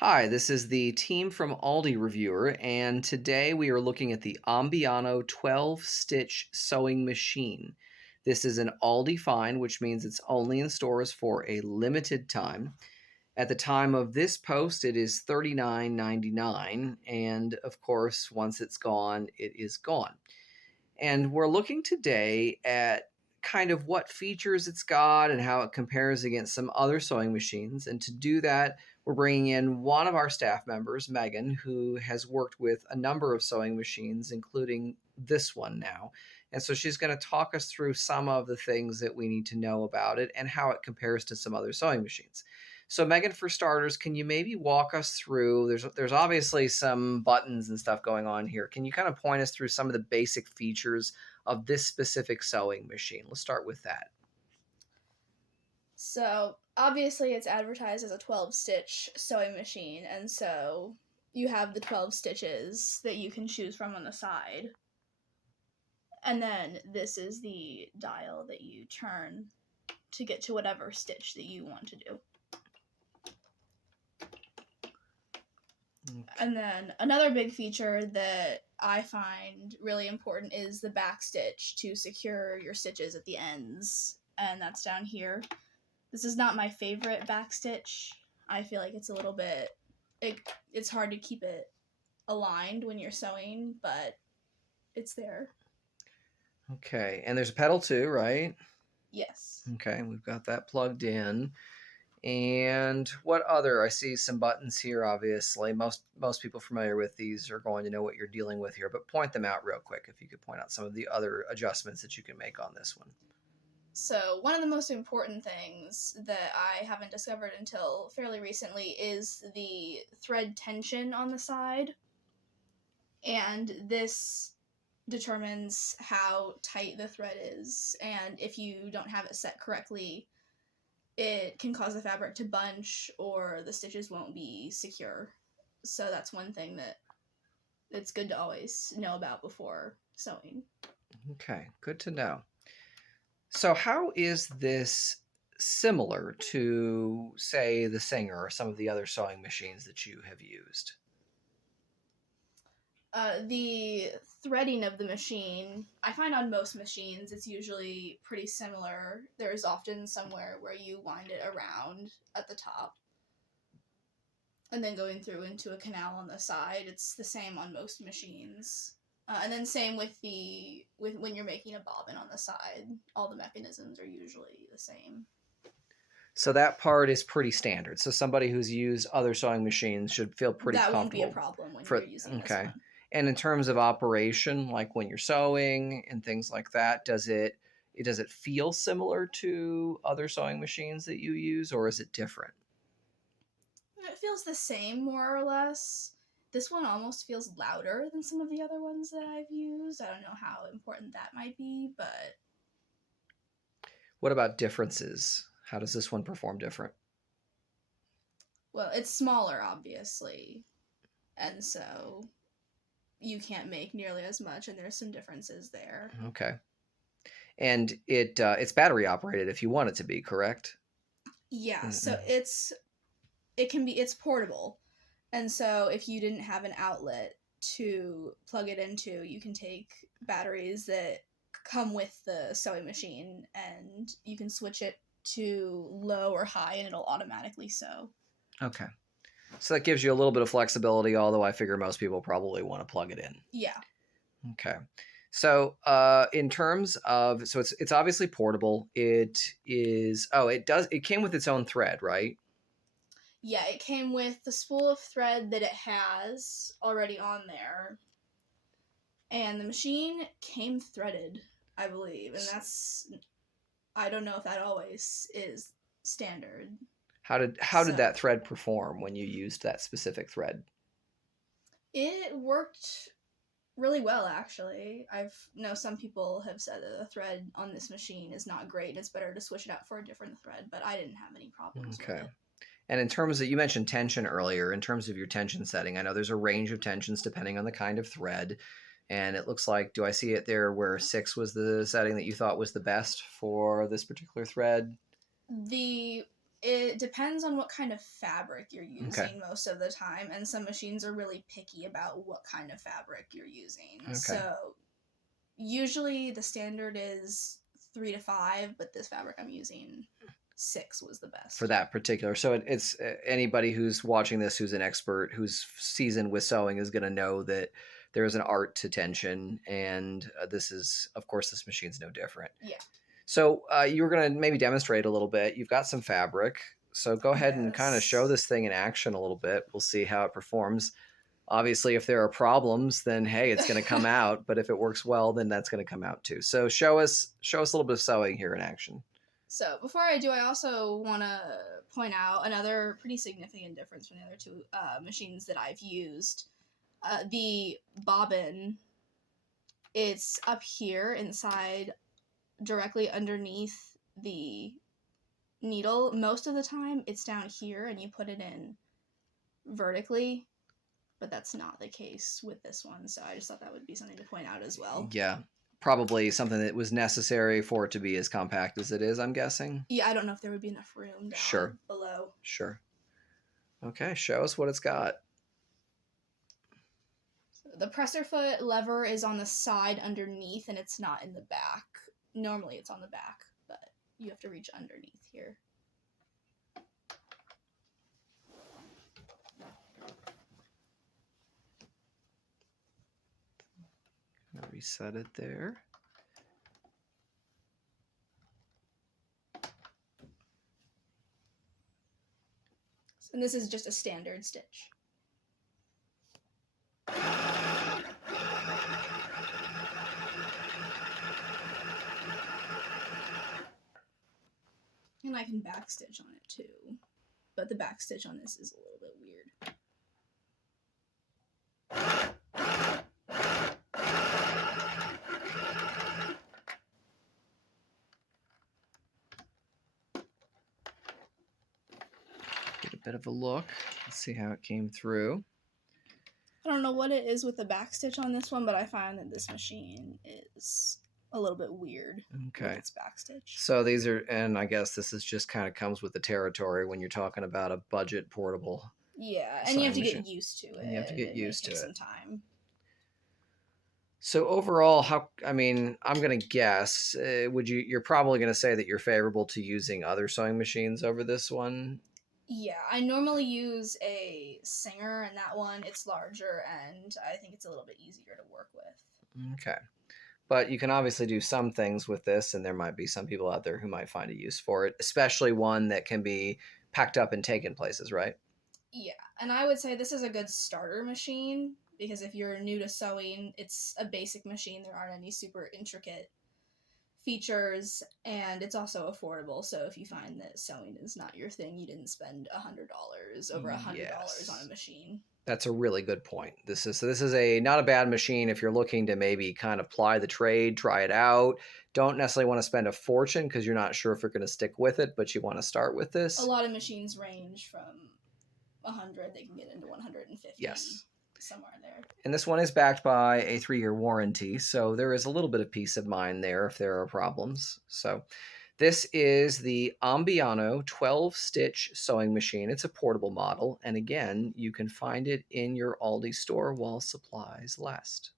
Hi, this is the team from Aldi Reviewer, and today we are looking at the Ambiano 12 stitch sewing machine. This is an Aldi find, which means it's only in stores for a limited time. At the time of this post, it is $39.99, and of course, once it's gone, it is gone. And we're looking today at kind of what features it's got and how it compares against some other sewing machines. And to do that, we're bringing in one of our staff members, Megan, who has worked with a number of sewing machines, including this one now. And so she's going to talk us through some of the things that we need to know about it and how it compares to some other sewing machines. So Megan, for starters, can you maybe walk us through, there's obviously some buttons and stuff going on here. Can you kind of point us through some of the basic features of this specific sewing machine? Let's start with that. So, obviously, it's advertised as a 12 stitch sewing machine, and so you have the 12 stitches that you can choose from on the side. And then this is the dial that you turn to get to whatever stitch that you want to do. And then another big feature that I find really important is the back stitch to secure your stitches at the ends, and that's down here. This is not my favorite back stitch. I feel like it's a little bit, it's hard to keep it aligned when you're sewing, but it's there. Okay, and there's a pedal too, right? Yes. Okay, we've got that plugged in. And what other? I see some buttons here, obviously. Most people familiar with these are going to know what you're dealing with here, but point them out real quick if you could point out some of the other adjustments that you can make on this one. So one of the most important things that I haven't discovered until fairly recently is the thread tension on the side. And this determines how tight the thread is, and if you don't have it set correctly, it can cause the fabric to bunch or the stitches won't be secure. So that's one thing that it's good to always know about before sewing. Okay, good to know. So how is this similar to, say, the Singer or some of the other sewing machines that you have used? The threading of the machine, I find on most machines, it's usually pretty similar. There's often somewhere where you wind it around at the top and then going through into a canal on the side. It's the same on most machines. And then same with when you're making a bobbin on the side, all the mechanisms are usually the same. So that part is pretty standard. So somebody who's used other sewing machines should feel pretty That won't be a comfortable. problem when you're using this one. And in terms of operation, like when you're sewing and things like that, does it feel similar to other sewing machines that you use, or is it different? It feels the same, more or less. This one almost feels louder than some of the other ones that I've used. I don't know how important that might be, but What about differences? How does this one perform different? well, it's smaller, obviously, and so you can't make nearly as much, and there's some differences there. Okay. And it's battery operated if you want it to be, correct? Yeah, so it's portable, and so if you didn't have an outlet to plug it into, you can take batteries that come with the sewing machine, and you can switch it to low or high, and it'll automatically sew. Okay. So that gives you a little bit of flexibility, although I figure most people probably want to plug it in. Yeah. Okay. So, in terms of, so it's obviously portable. It came with its own thread, right? Yeah, it came with the spool of thread that it has already on there. And the machine came threaded, I believe. And I don't know if that always is standard. How did that thread perform when you used that specific thread? It worked really well, actually. I've know some people have said that the thread on this machine is not great and it's better to switch it out for a different thread, but I didn't have any problems with Okay. it. And in terms of, you mentioned tension earlier, in terms of your tension setting, I know there's a range of tensions depending on the kind of thread. And it looks like, do I see it there where 6 was the setting that you thought was the best for this particular thread? The It depends on what kind of fabric you're Okay. using most of the time, and some machines are really picky about what kind of fabric you're using. Okay. So usually the standard is 3 to 5, but this fabric I'm using, 6 was the For best. that particular. So it's anybody who's watching this who's an expert, who's seasoned with sewing, is going to know that there's an art to tension, and this is, of course, this machine's no different. Yeah. So you were going to maybe demonstrate a little bit. You've got some fabric, so go ahead and kind of show Yes. this thing in action a little bit. We'll see how it performs. Obviously, if there are problems, then hey, it's going to come out. But if it works well, then that's going to come out too. So show us a little bit of sewing here in action. So before I do, I also want to point out another pretty significant difference from the other two machines that I've used. The bobbin, it's up here inside, directly underneath the needle. Most of the time, it's down here, and you put it in vertically, but that's not the case with this one. So I just thought that would be something to point out as well. Yeah, probably something that was necessary for it to be as compact as it is, I'm guessing. Yeah, I don't know if there would be enough room down Sure. below. Sure. Okay, show us what it's got. So the presser foot lever is on the side underneath, and it's not in the back. Normally it's on the back, but you have to reach underneath here. Reset it there. And this is just a standard stitch. And I can backstitch on it too, but the backstitch on this is a little bit weird. Get a bit of a look. Let's see how it came through. I don't know what it is with the backstitch on this one, but I find that this machine is a little bit weird with its backstitch. So these are, and I guess this is just kind of comes with the territory when you're talking about a budget portable. Yeah, and you have to get used to it. And you have to get used to it. Some time. So overall, I'm going to guess, you're probably going to say that you're favorable to using other sewing machines over this one? Yeah, I normally use a Singer, and that one, it's larger, and I think it's a little bit easier to work with. Okay. But you can obviously do some things with this, and there might be some people out there who might find a use for it, especially one that can be packed up and taken places, right? Yeah, and I would say this is a good starter machine, because if you're new to sewing, it's a basic machine. There aren't any super intricate features, and it's also affordable. So if you find that sewing is not your thing, you didn't spend over $100 on a machine. That's a really good point. This is a not a bad machine if you're looking to maybe kind of ply the trade, try it out. Don't necessarily want to spend a fortune because you're not sure if you're going to stick with it, but you want to start with this. A lot of machines range from 100, they can get into 150. Yes. Somewhere there. And this one is backed by a 3-year warranty, so there is a little bit of peace of mind there if there are problems. So this is the Ambiano 12-stitch sewing machine. It's a portable model, and again, you can find it in your Aldi store while supplies last.